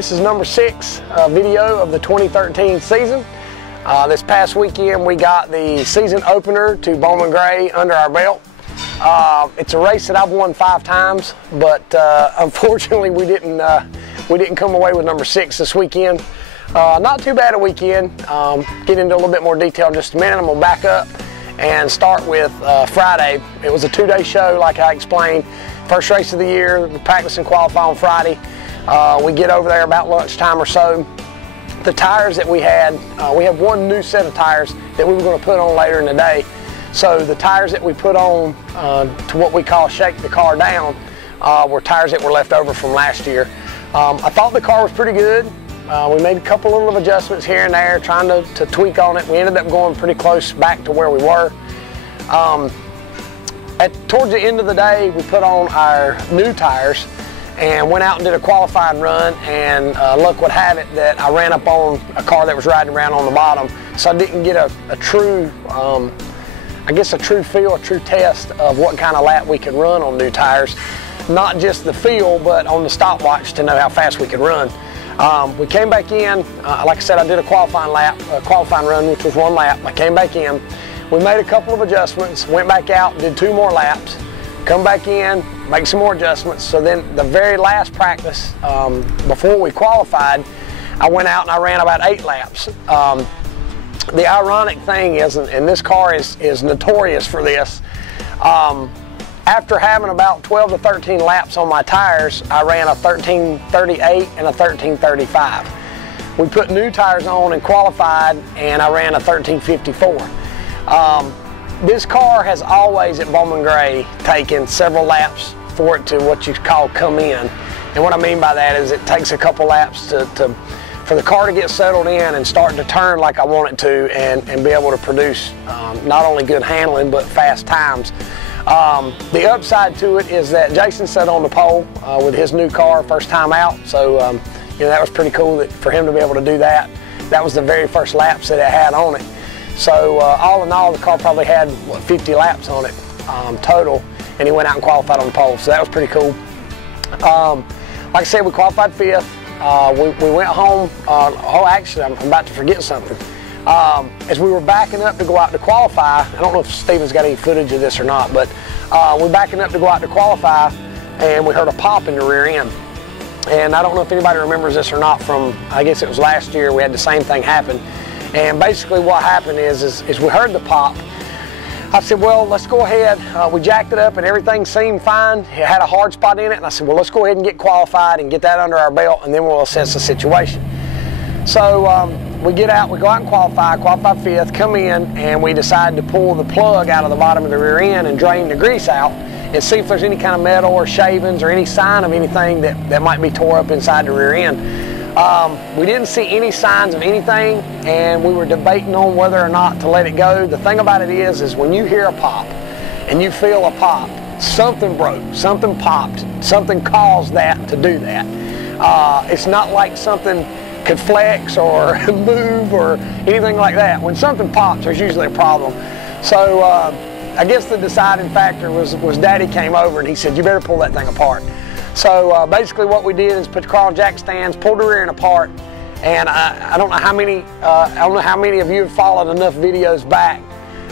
This is number 6 video of the 2013 season. This past weekend we got the season opener to Bowman Gray under our belt. It's a race that I've won 5 times, but unfortunately we didn't come away with number 6 this weekend. Not too bad a weekend. Get into a little bit more detail in just a minute. I'm gonna back up and start with Friday. It was a 2-day show, like I explained. First race of the year. We practice and qualify on Friday. We get over there about lunchtime or so. The tires that we had one new set of tires that we were going to put on later in the day. So the tires that we put on to what we call shake the car down were tires that were left over from last year. I thought the car was pretty good. We made a couple little adjustments here and there, trying to tweak on it. We ended up going pretty close back to where we were. Towards the end of the day, we put on our new tires and went out and did a qualifying run, and luck would have it that I ran up on a car that was riding around on the bottom, so I didn't get a true, I guess a true feel, a true test of what kind of lap we could run on new tires. Not just the feel, but on the stopwatch to know how fast we could run. We came back in, like I said, I did a qualifying run, which was 1 lap. I came back in. We made a couple of adjustments, went back out, did 2 more laps, come back in, make some more adjustments. So then the very last practice, before we qualified, I went out and I ran about 8 laps. The ironic thing is, and this car is notorious for this, after having about 12 to 13 laps on my tires, I ran a 13:38 and a 13:35. We put new tires on and qualified, and I ran a 13:54. This car has always at Bowman Gray taken several laps for it to what you call come in. And what I mean by that is it takes a couple laps for the car to get settled in and start to turn like I want it to, and be able to produce not only good handling but fast times. The upside to it is that Jason sat on the pole with his new car first time out, so you know, that was pretty cool for him to be able to do that. That was the very first laps that it had on it. So all in all, the car probably had 50 laps on it total, and he went out and qualified on the pole, so that was pretty cool. Like I said, we qualified 5th. We went home. Oh, actually, I'm about to forget something. As we were backing up to go out to qualify, I don't know if Steven's got any footage of this or not, but we're backing up to go out to qualify, and we heard a pop in the rear end. And I don't know if anybody remembers this or not from, I guess it was last year, we had the same thing happen. And basically what happened is we heard the pop. I said, well, let's go ahead. We jacked it up and everything seemed fine. It had a hard spot in it, and I said, well, let's go ahead and get qualified and get that under our belt, and then we'll assess the situation. So we get out, we go out and qualify 5th, come in, and we decide to pull the plug out of the bottom of the rear end and drain the grease out and see if there's any kind of metal or shavings or any sign of anything that might be tore up inside the rear end. We didn't see any signs of anything, and we were debating on whether or not to let it go. The thing about it is when you hear a pop and you feel a pop, something broke, something popped, something caused that to do that. It's not like something could flex or move or anything like that. When something pops, there's usually a problem. So I guess the deciding factor was Daddy came over and he said, you better pull that thing apart. So basically what we did is put the car on jack stands, pulled the rear end apart, and I don't know how many of you have followed enough videos back,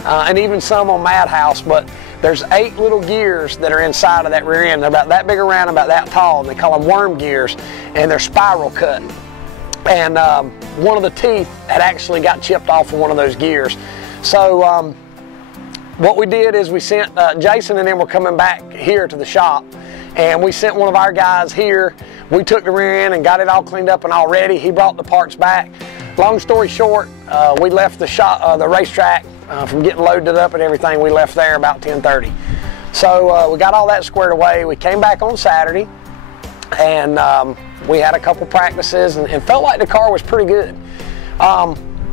and even some on Madhouse, but there's 8 little gears that are inside of that rear end. They're about that big around, about that tall, and they call them worm gears, and they're spiral cut. And one of the teeth had actually got chipped off of one of those gears. So what we did is we sent Jason and them were coming back here to the shop, and we sent one of our guys here. We took the rear end and got it all cleaned up and all ready. He brought the parts back. Long story short, we left the racetrack from getting loaded up and everything. We left there about 10:30. So we got all that squared away. We came back on Saturday, and we had a couple practices and felt like the car was pretty good.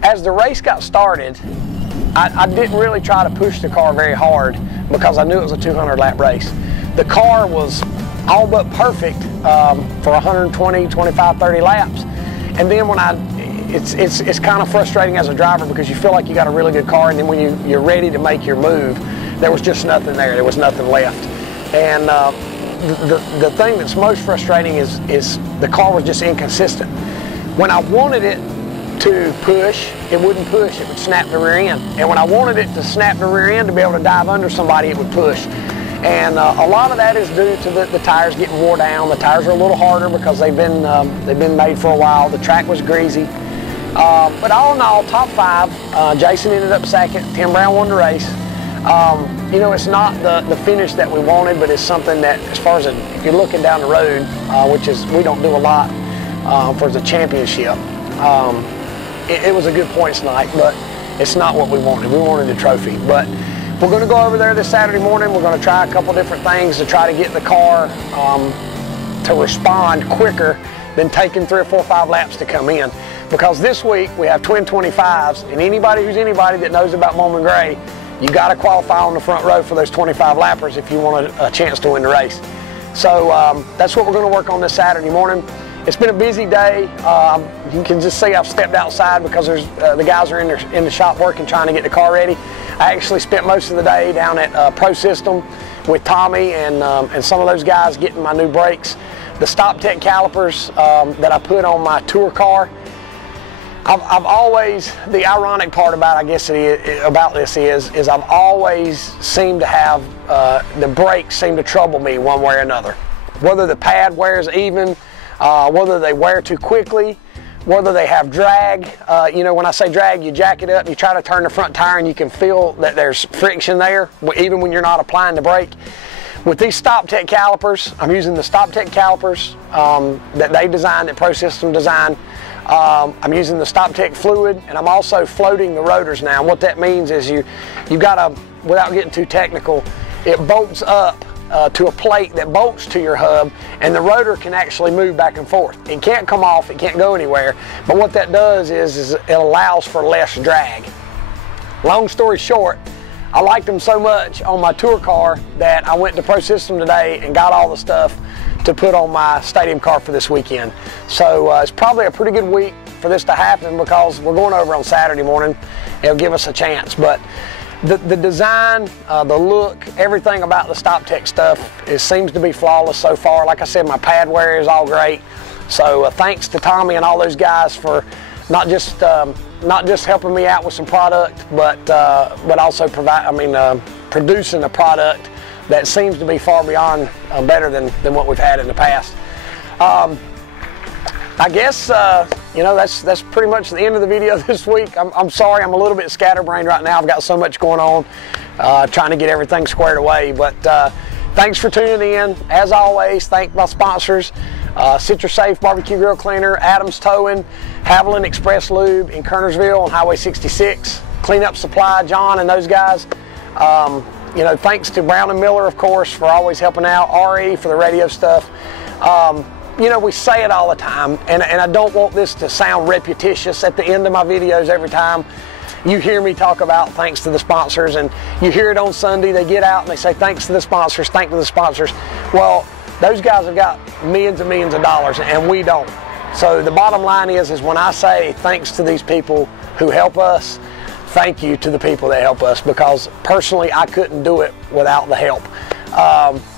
As the race got started, I didn't really try to push the car very hard because I knew it was a 200 lap race. The car was all but perfect for 120, 25, 30 laps. And then when it's kind of frustrating as a driver because you feel like you got a really good car, and then when you're ready to make your move, there was just nothing there. There was nothing left. And the thing that's most frustrating is the car was just inconsistent. When I wanted it to push, it wouldn't push, it would snap the rear end. And when I wanted it to snap the rear end to be able to dive under somebody, it would push. And a lot of that is due to the tires getting wore down. The tires are a little harder because they've been made for a while. The track was greasy. But all in all, top 5. Jason ended up second. Tim Brown won the race. You know, it's not the finish that we wanted, but it's something that, as far as if you're looking down the road, which is we don't do a lot for the championship. It was a good points night, but it's not what we wanted. We wanted a trophy. But we're going to go over there this Saturday morning. We're going to try a couple different things to try to get the car to respond quicker than taking 3 or 4 or 5 laps to come in. Because this week we have twin 25s, and anybody that knows about Bowman Gray, you got to qualify on the front row for those 25 lappers if you want a chance to win the race. So that's what we're going to work on this Saturday morning. It's been a busy day. You can just see I've stepped outside because the guys are in the shop working, trying to get the car ready. I actually spent most of the day down at Pro System with Tommy and some of those guys getting my new brakes. The Stop Tech calipers that I put on my tour car, I've always, the ironic part about, I guess, about this is I've always seemed to have, the brakes seem to trouble me one way or another. Whether the pad wears even, whether they wear too quickly, whether they have drag. You know, when I say drag, you jack it up and you try to turn the front tire and you can feel that there's friction there, even when you're not applying the brake. With these Stop Tech calipers, I'm using the Stop Tech calipers that they designed, that Pro System designed. I'm using the Stop Tech fluid, and I'm also floating the rotors now. What that means is you've got to, without getting too technical, it bolts up to a plate that bolts to your hub, and the rotor can actually move back and forth. It can't come off, it can't go anywhere, but what that does is it allows for less drag. Long story short, I liked them so much on my tour car that I went to Pro System today and got all the stuff to put on my stadium car for this weekend. So it's probably a pretty good week for this to happen because we're going over on Saturday morning. It'll give us a chance. But the design, the look, everything about the Stop Tech stuff, it seems to be flawless so far. Like I said, my pad wear is all great. So thanks to Tommy and all those guys for not just helping me out with some product, but also producing a product that seems to be far beyond better than what we've had in the past. I guess you know, that's pretty much the end of the video this week. I'm sorry, I'm a little bit scatterbrained right now. I've got so much going on, trying to get everything squared away. But thanks for tuning in. As always, thank my sponsors: Citrus Safe Barbecue Grill Cleaner, Adams Towing, Haviland Express Lube in Kernersville on Highway 66, Cleanup Supply, John and those guys. You know, thanks to Brown and Miller, of course, for always helping out. RE for the radio stuff. You know, we say it all the time, and I don't want this to sound repetitious at the end of my videos every time. You hear me talk about thanks to the sponsors, and you hear it on Sunday. They get out and they say thanks to the sponsors, thank to the sponsors. Well, those guys have got millions and millions of dollars, and we don't. So the bottom line is when I say thanks to these people who help us, thank you to the people that help us, because personally I couldn't do it without the help.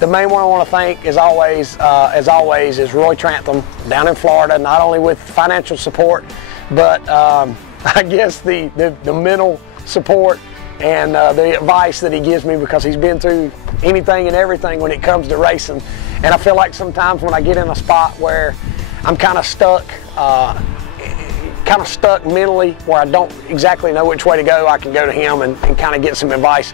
The main one I want to thank, as always, is Roy Trantham down in Florida, not only with financial support, but I guess the mental support and the advice that he gives me, because he's been through anything and everything when it comes to racing. And I feel like sometimes when I get in a spot where I'm kind of stuck mentally, where I don't exactly know which way to go, I can go to him and kind of get some advice.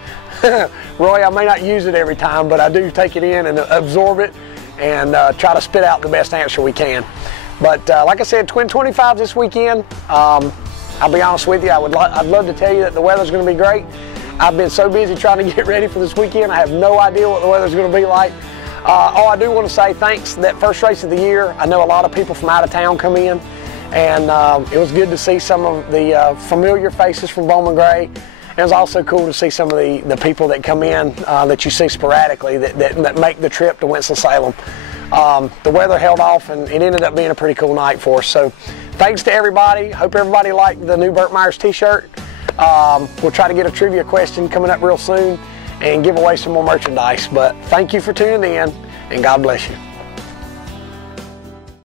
Roy, I may not use it every time, but I do take it in and absorb it and try to spit out the best answer we can. But like I said, Twin 25s this weekend. I'll be honest with you, I'd love to tell you that the weather's going to be great. I've been so busy trying to get ready for this weekend, I have no idea what the weather's going to be like. Oh, I do want to say thanks. That first race of the year, I know a lot of people from out of town come in, and it was good to see some of the familiar faces from Bowman Gray. It was also cool to see some of the people that come in that you see sporadically that make the trip to Winston-Salem. The weather held off, and it ended up being a pretty cool night for us. So thanks to everybody. Hope everybody liked the new Burt Myers t-shirt. We'll try to get a trivia question coming up real soon and give away some more merchandise. But thank you for tuning in. and God bless you.